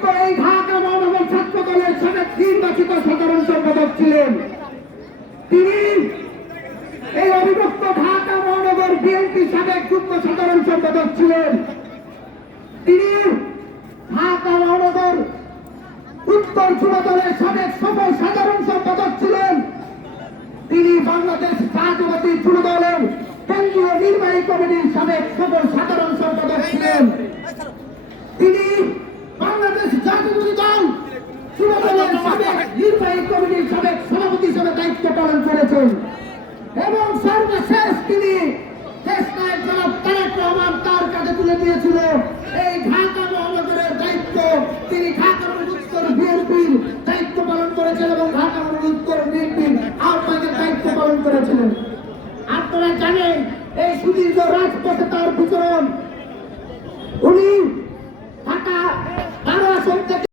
অভিযুক্ত এই ঢাকা মহানগর ছাত্র দলের সাবেক নির্বাচিত সাধারণ সম্পাদক ছিলেন। তিনি এই অভিযুক্ত ঢাকা মহানগর বিএনপি সাবেক যুগ্ম সাধারণ সম্পাদক ছিলেন। তিনি ঢাকা মহানগর উত্তর যুব দলের সাবেক সফল সাধারণ সম্পাদক ছিলেন। তিনি বাংলাদেশ জাতীয়তাবাদী যুব দলের কেন্দ্রীয় নির্বাহী কমিটির সাবেক সফল সাধারণ সম্পাদক ছিলেন। তিনি বাংলাদেশ জাতীয়তাবাদী দল যুব দলের সাবেক নির্বাহী কমিটির সাবেক সভাপতি হিসেবে দায়িত্ব পালন করেছেন এবং সর্বশেষ তিনি দেশ নায়ক জনাব তারেক রহমান তার কাছে তুলে দিয়েছিল এই ঢাকা মহানগরের দায়িত্ব। তিনি ঢাকা উত্তর বিএনপির দায়িত্ব পালন করেছেন এবং ঢাকা উত্তর বিএনপির আহ্বায়কের দায়িত্ব পালন করেছিলেন। আপনারা জানেন এই সুদীর্ঘ রাজপথে তার বিচরণ। উনি ঢাকা 12 আসন থেকে